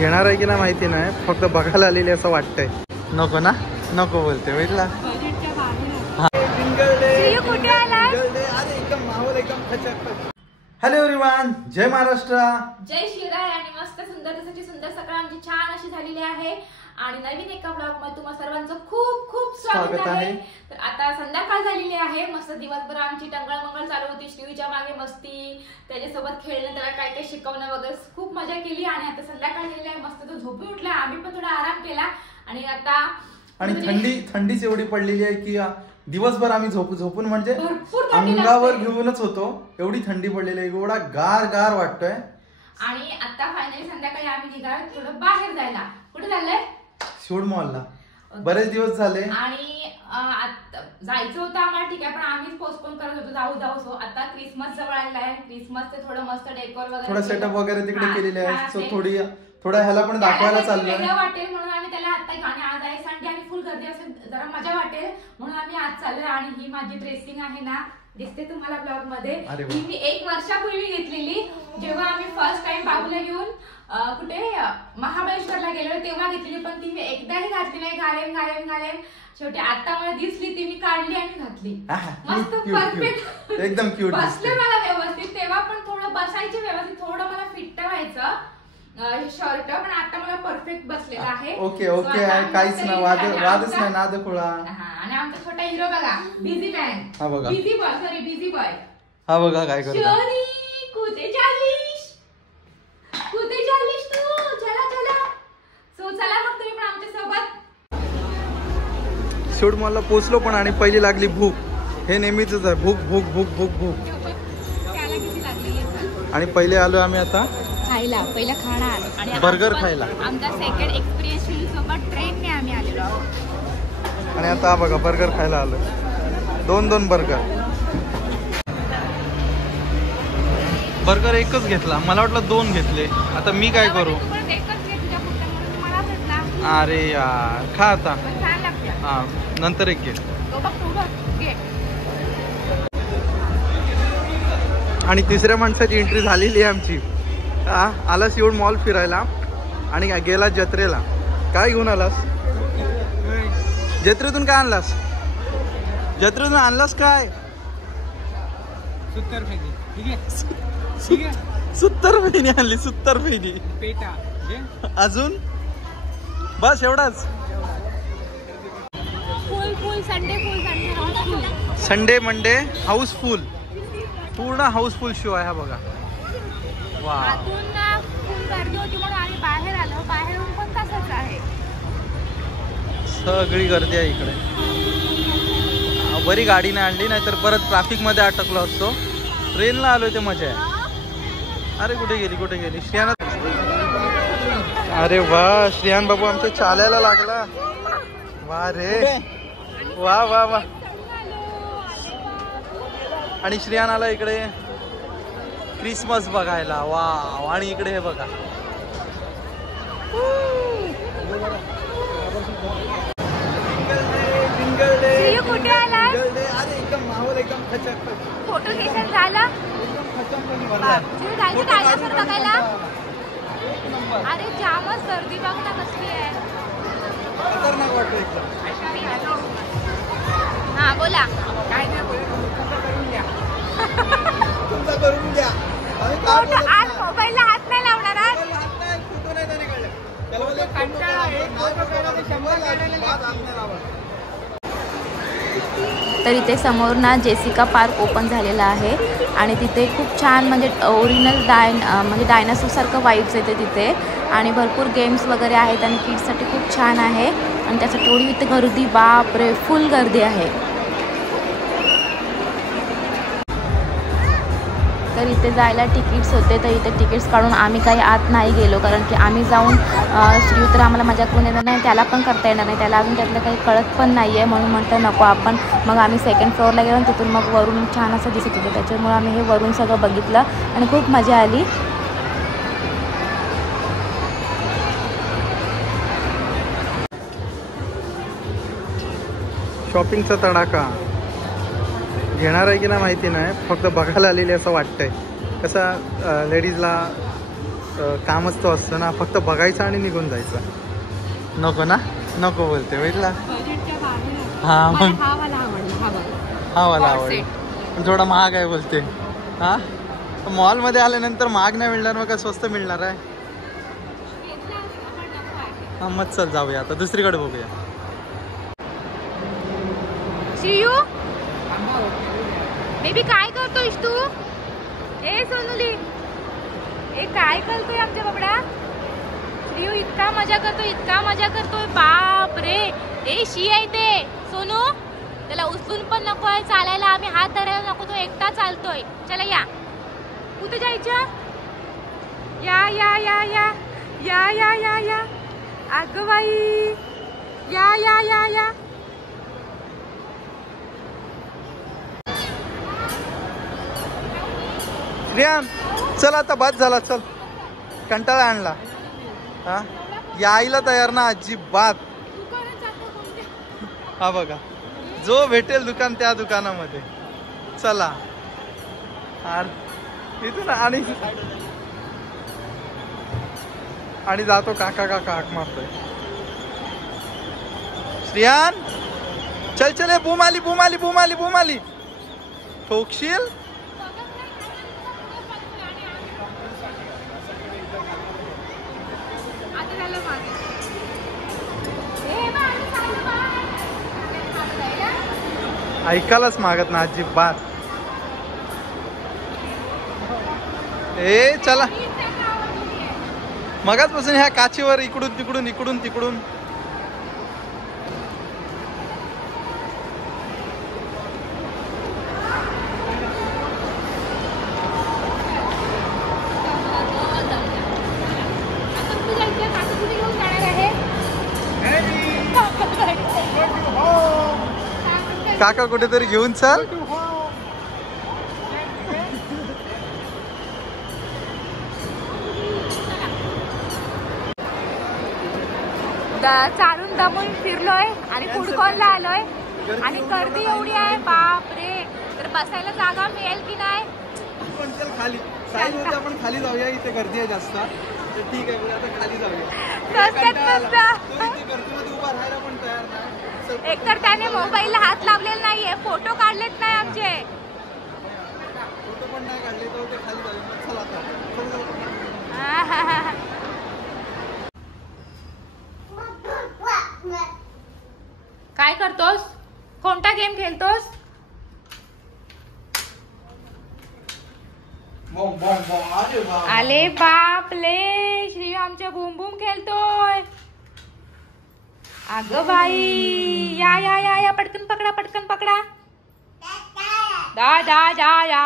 घेणार आहे की नाही माहिती नाही, फक्त बघायला आलेली असं वाटतंय. नको ना, नको बोलते बघितला. हॅलो एव्हरीवन, जय महाराष्ट्र, जय शिवराय. आणि मस्त सुंदर सुंदर सकाळ आमची छान अशी झालेली आहे आणि नवीन एका ब्लॉग मध्ये तुम्हा सर्वांचं खूप खूप स्वागत आहे. तर आता संध्याकाळ झालेली आहे. मस्त दिवसभर आमची टंगळमंगळ चालू होती. श्रीच्या मागे मस्ती, त्याच्यासोबत खेळणं, त्याला काय काय शिकवणं वगैरे खूप मजा केली. आणि आता संध्याकाळ झालेली आहे. मस्त तो झोपून उठला, आम्ही पण थोडा आराम केला. आणि आता थंडीच एवढी पडलेली आहे की दिवसभर आम्ही झोपून म्हणजे अंगावर घेऊनच होतो. एवढी थंडी पडलेली आहे, एवढा गार गार वाटतोय. आणि आता फायनली संध्याकाळी आम्ही निघालो थोडं बाहेर जायला. कुठे चाललंय? शूड मॉलला. बरेच दिवस झाले आणि जायचं होतं आम्हाला, ठीक आहे, पण आम्हीच पोस्टपोन करत होतो जाऊ. सो आता क्रिसमस जवळ आलेला आहे. क्रिसमसचे थोडं मस्त डेकोर वगैरे, थोडा सेटअप वगैरे तिकडे केलेले आहे. सो थोडा ह्याला पण दाखवायला चाललोय. वेगळं वाटेल म्हणून आम्ही त्याला आता गाणे, आज आहे संडे आणि फुल गर्दी असेल, जरा मजा वाटेल म्हणून आम्ही आज चाललोय. आणि ही माझी ड्रेसिंग आहे ना, दिसते तुम्हाला ब्लॉग मध्ये. ही मी 1 वर्षापूर्वी घेतलेली, जेव्हा आम्ही फर्स्ट टाइम बाबूला घेऊन कुठे महाबळेश्वरला गेलो तेव्हा घेतलेली. पण ती मी एकदाही घातली नाही. घालेन शेवटी आता मला दिसली, ती मी काढली आणि घातली. मस्त परफेक्ट, एकदम क्यूट बसले मला व्यवस्थित. तेव्हा पण थोडं बसायचे व्यवस्थित, थोडं मला फिट व्हायचं शर्ट, पण आता मला परफेक्ट बसलेला आहे. ओके काहीच नाही, वादच नाही, नाद खुळा. आणि आमचा छोटा हिरो बघा, बिझी मॅन, हा बघा, बिझी बॉय. हा बघा काय करतो. कुठे चाललीस तू? चला. सो चला मग तुम्ही पण आमच्या सोबत. शूड मॉलला पोहोचलो पण, आणि पहिली लागली भूक. हे नेहमीच आहे, भूक. आणि पहिले आलो आम्ही आता खायला, पहिला खाणार आणि बर्गर खायला. आमचा सेकंड एक्सपिरियन्स सोबत ट्रेनने आम्ही आलेलो. आणि आता बघा बर्गर खायला आलो. 2 बर्गर एकच घेतला, मला वाटलं 2 घेतले. आता मी काय करू? अरे यार, खा आता. हा, नंतर एक घे. आणि तिसऱ्या माणसाची एंट्री झालेली आहे आमची. आला शिवड मॉल फिरायला आणि गेला जत्रेला. काय घेऊन आलास? जत्रेतून काय आणलास? जत्रेतून आणलास काय? 70 पैकी. ठीक आहे. 70 पैनी आणली. 70 पैनी पेटा. अजून बस एवढाच. संडे मंडे हाऊसफुल, पूर्ण हाऊसफुल शो आहे हा बघा. वा, गर्दी होती म्हणून आम्ही बाहेर आलो. बाहेरून पण तसंच आहे, सगळी गर्दी आहे इकडे. बरी गाडी नाही आणली, नाहीतर परत ट्रॅफिक मध्ये अटकलो असतो. ट्रेनला आलोय ते मजा आहे. अरे कुठे गेली श्रियान? अरे वा, श्रियान बाबू आमच्या चालायला लागला. वा रे, वा. आणि श्रियान आला इकडे क्रिसमस बघायला. वाव. आणि इकडे हे बघा, कुठे आला? फोटो सेशन झालं. डायनासोर बघायला. अरे जामच गर्दी बघ ना कसली आहे. हा बोला. काय नाही करून द्या. आज मोबाईलला हात नाही लावणार. तर इथे समोर ना जेसिका पार्क ओपन झालेला आहे आणि तिथे खूप छान म्हणजे ओरिजिनल म्हणजे डायनासोरसारखं वाईब्स येते तिथे. आणि भरपूर गेम्स वगैरे आहेत आणि किड्ससाठी खूप छान आहे. आणि त्यासाठी एवढी इथे गर्दी, बापरे, फुल गर्दी आहे. तर इथे जायला तिकीट्स होते, तर इथे तिकीट्स काढून आम्ही काही आत नाही गेलो, कारण की आम्ही जाऊन श्री तर आम्हाला मजा करून येणार नाही, त्याला पण करता येणार नाही, त्याला अजून त्यातलं काही कळत पण नाही आहे. म्हणून म्हटलं नको आपण. मग आम्ही 2nd फ्लोअरला गेलो, तिथून मग वरून छान असं दिसत होतं, त्याच्यामुळे आम्ही हे वरून सगळं बघितलं आणि खूप मजा आली. शॉपिंगचा तडाखा. घेणार आहे की नाही माहिती नाही, फक्त बघायला आलेली असं वाटतंय. कसं लेडीजला कामच तो असतं ना, फक्त बघायचं आणि निघून जायचं. नको ना, नको बोलते बघितला. हा मग हा वाला आवडला, हा वाला आवडला, थोडा महाग आहे बोलते. हा मॉलमध्ये आल्यानंतर महाग नाही मिळणार, मग काय स्वस्त मिळणार आहे. हा मग चल जाऊया आता दुसरीकडे बघूया. शियू बेबी काय करतोयस तू? ए सोनुली, ए काय करतोय आमच्या बाबडा? शियू इतका मजा करतोय, बाप रे. ए शी आहे ते सोनू, त्याला उचलून पण नको आहे चालायला, आम्ही हात धरायला नको, तो एकटा चालतोय. चला या, कुठे जायचं? या या या या या या या या, अगं बाई, या या या या. श्रेयान चल आता बाद झाला, चल कंटाळा आणला. हा यायला तयार ना अजिबात. हा बघा, जो भेटेल दुकान त्या दुकानामध्ये चला. इथून आणि जातो काका काका हाक मारतोय. श्रेयान चल चल, बूम आली बूम आली बूम आली बूम आली, ठोकशील. ऐकायलाच मागत ना अजिबात. ए चला, मगाचपासून ह्या काचीवर इकडून तिकडून इकडून तिकडून. काका कुठेतरी घेऊन चल. चालून दमून फिरलोय आणि फूड कॉर्नला आलोय आणि गर्दी एवढी आहे, बाप रे. तर बसायला जागा मिळेल की नाही? आपण चल खाली, साईडमध्ये आपण खाली जाऊया, इथे गर्दी आहे जास्त. तर ठीक आहे, आता खाली जाऊया. गर्दीमध्ये उभा राहायला पण तयार नाही. एकतर त्याने मोबाईलला हात लावलेला नाहीये, फोटो काढलेत नाही आमचे. फोटो पण नाही काढले, तर ते खाली जाऊया. चला आता काय करतोस? कोणता गेम खेळतोस? आले बापले, श्री आमच्या बूम बूम खेळतोय. अगं बाई, या या या या, पटकन पकडा पटकन पकडा. दा दा दा या.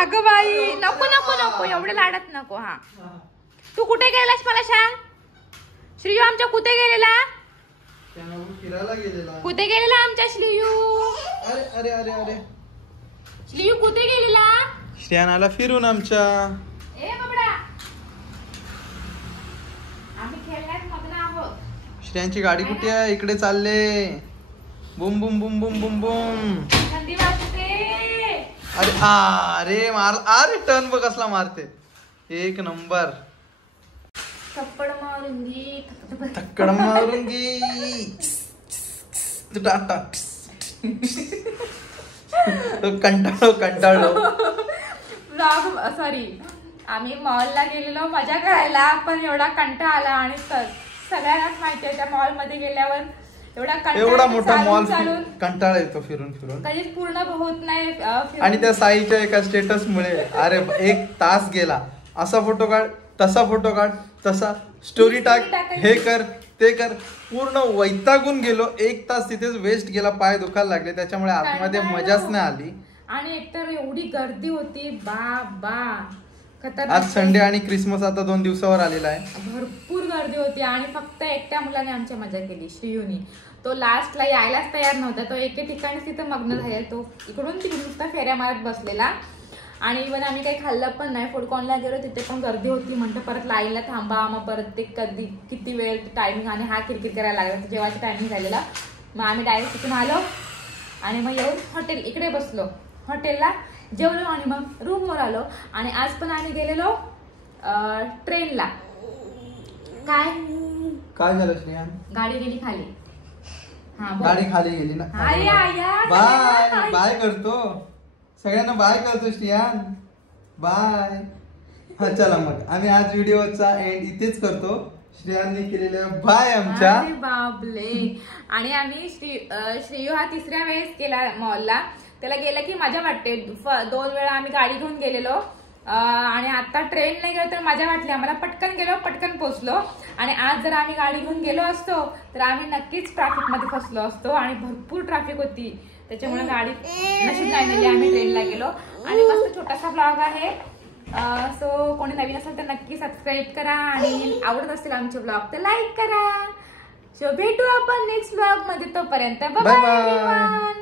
अगं बाई, नको नको नको, एवढं लाडत नको. हा तू कुठे गेलास मला सांग? श्रीयू आमच्या कुठे गेलेला? फिरायला गेलेला. कुठे गेलेला आमच्या श्रीयू? अरे अरे अरे अरे, श्रीयू कुठे गेलेला? श्रेयान आला फिरून आमच्या. ए बाबडा, आम्ही खेळण्यात मग्न आहोत. श्रेयांची गाडी कुठे आहे? इकडे चालले. बुम बुम बुम बुम बुम बुम. थंडी वाजते. अरे अरे मार, अरे टर्न बघ कसला मारते, एक नंबर. थप्पड मारूंगी, थक्कड मारूंगी. कंटाळो कंटाळो. सॉरी, आम्ही मॉलला गेलेलो मजा करायला, पण एवढा कंटाळा आला. आणि सगळ्यांनाच माहिती आहे त्या मॉल मध्ये गेल्यावर एवढा मोठा मॉल कंटाळा येतो फिरून फिरून, कधीच पूर्ण होत नाही. आणि त्या साईच्या एका स्टेटस मुळे अरे 1 तास गेला. असा फोटो काढ, तसा फोटो काढ, तसा स्टोरी टाक, हे कर ते कर, पूर्ण वैतागून गेलो. 1 तास तिथेच वेस्ट गेला, पाय दुखायला लागले, त्याच्यामुळे आतमध्ये मजाच नाही आली. आणि एकतर एवढी गर्दी होती, बाबा. आज संडे आणि क्रिसमस आता 2 दिवसावर आलेला आहे. भरपूर गर्दी होती आणि फक्त एकट्या मुलाने आमची मजा केली, श्रीयूनी. तो लास्टला यायलाच तयार नव्हता. तो एके ठिकाणी तिथं मग्न झालेला. तो इकडून तिकडून नुसता फेऱ्या मारत बसलेला. आणि इव्हन आम्ही काही खाल्लं पण नाही. फूड कॉर्नला गेलो, तिथे पण गर्दी होती. म्हणतो परत लाईनला थांबा, मग परत ते किती वेळ टायमिंग, आणि हा किरकिर करायला लागला. जेव्हाचा टायमिंग झालेला, मग आम्ही डायरेक्ट तिथून आलो आणि मग येऊन इकडे बसलो हॉटेलला. जेवलो आणि मग रूमवर आलो. आणि आज पण आम्ही गेलेलो ट्रेनला. काय झालं श्रेयान? गाडी गेली खाली. गाडी खाली गेली ना. बाय बाय करतो सगळ्यांना, बाय करतो श्रेयान, बाय. हा चला मग आम्ही आज व्हिडिओचा एंड इथेच करतो. श्रेयांनी केलेल्या बाय आमच्या. बाबले. आणि आम्ही श्रेयू हा 3ऱ्या वेळेस गेला मॉलला. त्याला गेला की मजा वाटते. 2 वेळा आम्ही गाडी घेऊन गेलेलो आणि आता ट्रेनने गेलो तर मजा वाटली आम्हाला. पटकन गेलो, पटकन पोहोचलो. आणि आज जर आम्ही गाडी घेऊन गेलो असतो तर आम्ही नक्कीच ट्रॅफिक मध्ये फसलो असतो आणि भरपूर ट्रॅफिक होती. त्याच्यामुळे गाडी नशीब नाही नेली, आम्ही ट्रेनला गेलो. आणि मस्त छोटासा ब्लॉग आहे. सो कोणी नवीन असेल तर नक्की सबस्क्राईब करा आणि आवडत असतील आमचे ब्लॉग तर लाईक करा. सो भेटू आपण नेक्स्ट ब्लॉग मध्ये. तोपर्यंत बाय बाय.